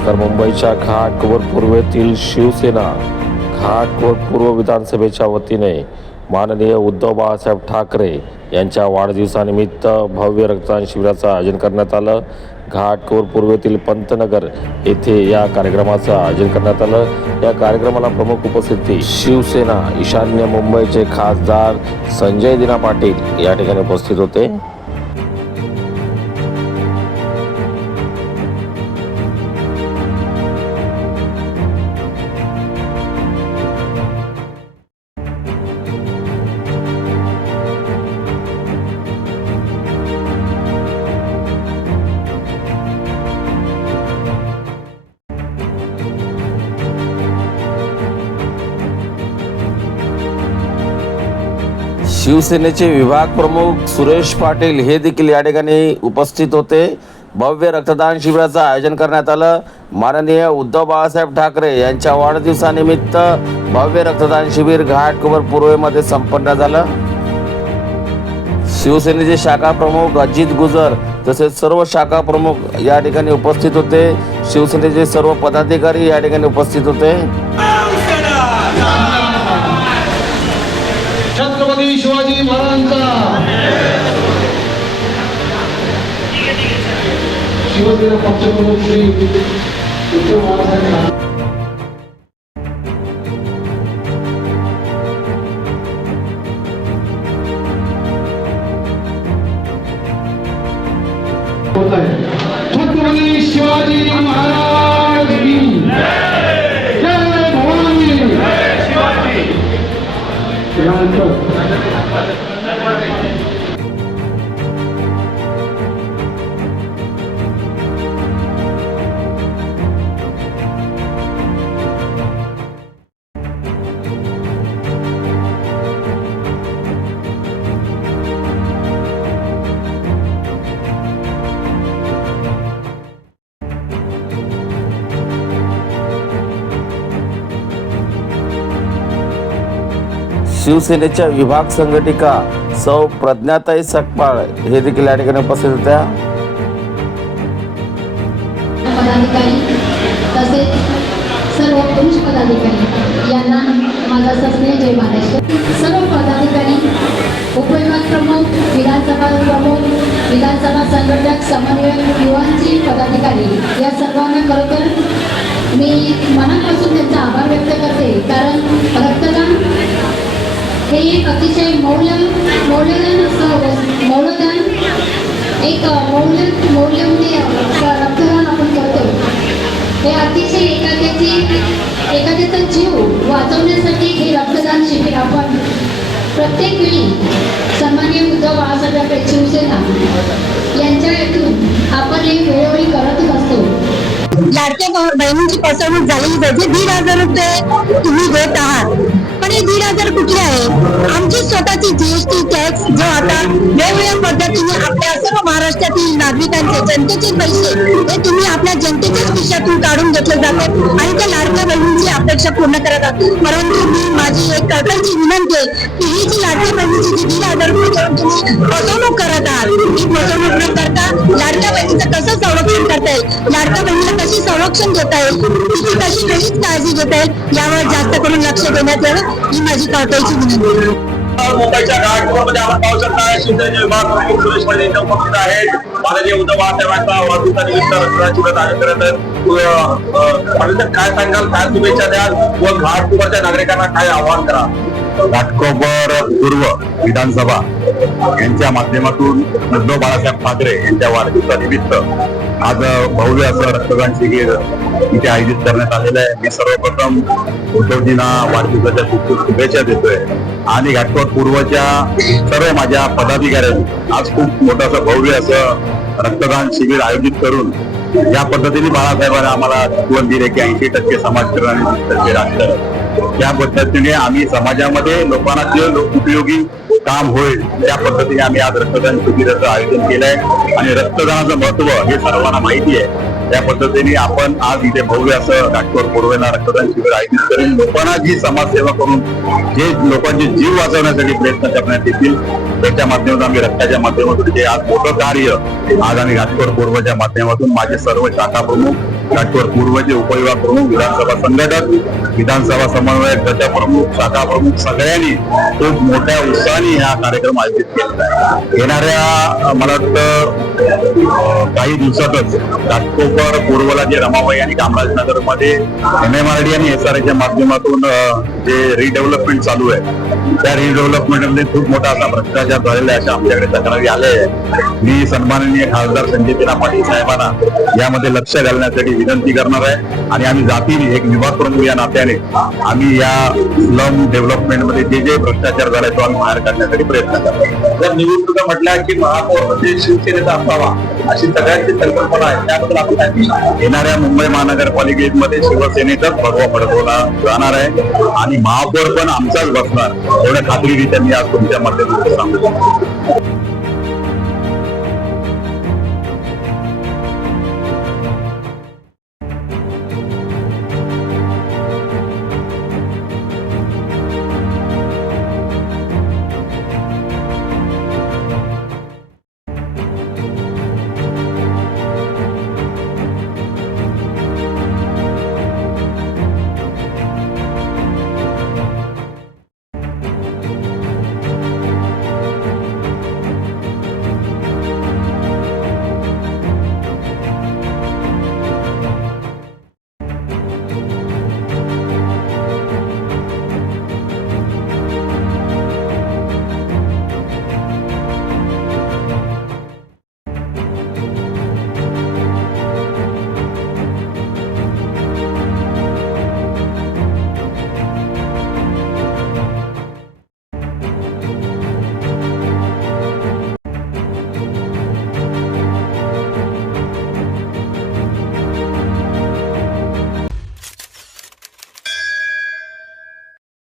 नमस्कार. मुंबईच्या घाटकोपर पूर्वेतील शिवसेना घाटकोपर पूर्व विधानसभेच्या वतीने माननीय उद्धव बाळासाहेब ठाकरे यांच्या वाढदिवसानिमित्त भव्य रक्तदान शिबिराचं आयोजन करण्यात आलं. घाटकोर पूर्वेतील पंतनगर येथे या कार्यक्रमाचं आयोजन करण्यात आलं. या कार्यक्रमाला प्रमुख उपस्थिती शिवसेना ईशान्य मुंबईचे खासदार संजय दिना पाटील या ठिकाणी उपस्थित होते. शिवसेनेचे विभाग प्रमुख सुरेश पाटील हे देखील या ठिकाणी उपस्थित होते. भव्य रक्तदान शिबिराचं आयोजन करण्यात आलं. माननीय उद्धव बाळासाहेब ठाकरे यांच्या वाढदिवसानिमित्त भव्य रक्तदान शिबिर घाटकोपर पूर्वेमध्ये संपन्न झालं. शिवसेनेचे शाखा प्रमुख अजित गुजर तसेच सर्व शाखा प्रमुख या ठिकाणी उपस्थित होते. शिवसेनेचे सर्व पदाधिकारी या ठिकाणी उपस्थित होते. शिवसेना पक्षप्रमुख श्री उद्धव बाळासाहेब ठाकरे. छत्रपती शिवाजी महाराज की जय भवानी. त्यानंतर शिवसेनेच्या विभाग संघटिका सौ प्रज्ञाताई सकपाळ हे देखील या ठिकाणी उपस्थित होत्या. सर्व पुरुष पदाधिकारी यांना माझा जय महाराष्ट्र. सर्व पदाधिकारी उपविभाग प्रमुख विधानसभा प्रमुख विधानसभा संघटक समन्वयक युवांची पदाधिकारी या सर्वांना खरोखर मी मनापासून त्यांचा आभार व्यक्त करते. कारण हे एक अतिशय मौल्य मौल्यदान असं मौल्यदान एक मौल्य मौल्यमध्ये म्हणजे रक्तदान आपण करतो. हे अतिशय एखाद्याची एखाद्याचा जीव वाचवण्यासाठी हे रक्तदान शिबिर आपण प्रत्येक वेळी सन्मान्य उद्धव बाळासाहेब ठाकरे शिवसेना यांच्या येथून आपण हे वेळोवेळी करतच असतो. लाडक्या बहिणींची फसवणूक झाली त्याचे दीड हजार रुपये तुम्ही देत आहात. पण दीड हजार कुठले आहे? आमची स्वतःची जीएसटी टॅक्स जो आता वेगवेगळ्या पद्धतीने आपल्या सर्व महाराष्ट्रातील नागरिकांचे जनतेचे पैसे हे तुम्ही आपल्या जनतेच्याच खिशातून काढून घेतले जातात आणि त्या लाडक्या बहिणींची अपेक्षा पूर्ण करत आहात. परंतु मी माझी एक कळकळची विनंती आहे की ही जी लाडक्या बहिणीची जी दीड हजार रुपये तुम्ही फसवणूक करत आहात. ही फसवणूक न करता लाडक्या बहिणीचं कसं संरक्षण करता येईल. लाडक्या बहिणीला कशी संरक्षण घेता येईल? तिची कशी वेळीच काळजी घेता येईल? यावर जास्त करून लक्ष देण्यात यावं ही माझी कळकळीची विनंती आहे. मुंबईच्या घाटकोपरमध्ये आपण पाहू शकता शिवसेनेचे विभाग प्रमुख सुरेश पाटील यांच्या उपस्थित आहेत. माननीय उद्धव बाळासाहेबांचा वाढदिवसानिमित्त रक्तदान शिबिराचं आयोजन करत आहेत पाटील काय सांगाल? काय शुभेच्छा द्याल? व घाटकोपरच्या नागरिकांना काय आवाहन करा घाटकोपर पूर्व विधानसभा यांच्या माध्यमातून उद्धव बाळासाहेब ठाकरे यांच्या वाढदिवसानिमित्त आज भव्य असं रक्तदान शिबिर इथे आयोजित करण्यात आलेलं आहे. मी सर्वप्रथम उद्धवजींना वाढदिवसाच्या खूप खूप शुभेच्छा देतोय. आणि घाटकोट पूर्वच्या सर्व माझ्या पदाधिकाऱ्यांनी आज खूप मोठं असं भव्य असं रक्तदान शिबिर आयोजित करून या पद्धतीने बाळासाहेबांनी आम्हाला शिकवण दिले की ऐंशी टक्के समाजकरण आणि वीस टक्के राजकारण त्या पद्धतीने आम्ही समाजामध्ये लोकांना जे लोक उपयोगी काम होईल त्या पद्धतीने आम्ही आज रक्तदान शिबिराचं आयोजन केलंय. आणि रक्तदानाचं महत्त्व हे सर्वांना माहिती आहे. त्या पद्धतीने आपण आज इथे भव्य असं डॉक्टर पूर्वेला रक्तदान शिबिर आयोजित करून लोकांना जी समाजसेवा करून जे लोकांचे जीव वाचवण्यासाठी प्रयत्न करण्यात येतील त्याच्या माध्यमातून आम्ही रक्ताच्या माध्यमातून जे आज मोठं कार्य आज आम्ही घाटकोर पूर्वच्या माध्यमातून माझे सर्व शाखा प्रमुख काटवर पूर्वचे उपविभाग प्रमुख विधानसभा संघटक विधानसभा समन्वयक गट प्रमुख शाखा प्रमुख सगळ्यांनी खूप मोठ्या उत्साहाने हा कार्यक्रम आयोजित केलेला आहे. येणाऱ्या मला वाटतं काही दिवसातच घाटकोपर पूर्वला जे रमाबाई आणि कामराजनगरमध्ये एम एम आर डी आणि एस आर च्या माध्यमातून जे रिडेव्हलपमेंट चालू आहे त्या रिडेव्हलपमेंटमध्ये खूप मोठा असा भ्रष्टाचार झालेला आहे अशा आमच्याकडे तक्रारी आल्या आहे मी सन्माननीय खासदार संजय पाटील साहेबांना यामध्ये लक्ष घालण्यासाठी विनंती करणार आहे. आणि आम्ही जातीने एक विभाग प्रमुख या नात्याने. आम्ही या स्लम डेव्हलपमेंटमध्ये जे जे भ्रष्टाचार झालाय तो आम्ही बाहेर काढण्यासाठी प्रयत्न करतो जर निवडणुका म्हटल्या की महापौर म्हणजे शिवसेनेचा असावा अशी सगळ्यांची संकल्पना आहे. त्याबद्दल आपण काय येणाऱ्या मुंबई महानगरपालिकेमध्ये शिवसेनेचाच भगवा फडकवला जाणार आहे. आणि महापौर पण आमचाच बसणार. एवढ्या खात्रीरित्या मी आज तुमच्या माध्यमातून सांगतो.